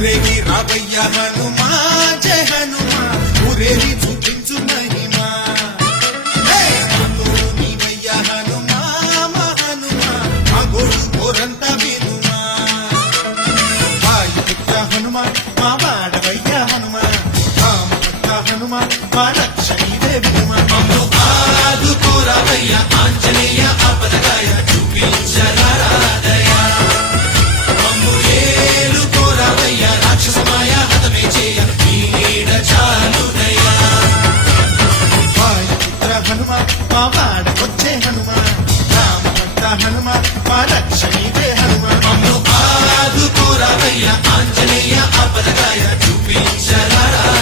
ఊరేగి రావయ్య హనుమా జయ హనుమా ఊరేగి చూపించు మహిమా నీవయ్య హనుమా మా హనుమా మా గోడు కోరంత వినుమా వాయుపుత్ర హనుమా మా వాడవయ్య హనుమా రామభక్త హనుమా మా రక్షణీదే వినుమా మమ్ము ఆదుకోరావయ్య ఆంజనేయ ఆపదగాయ చూపించరాదయ మమ్ము ఏలుకోరావయ్య రాక్షసమాయ హతమే చేయ నీ నీడ చాలుదయా వాయుపుత్ర హనుమా మా వాడకొచ్చే హనుమా రామభక్త హనుమా మా రక్షణీదే హనుమా మమ్ము ఆదుకోరావయ్య ఆంజనేయ ఆపదగాయ చూపించరాదయ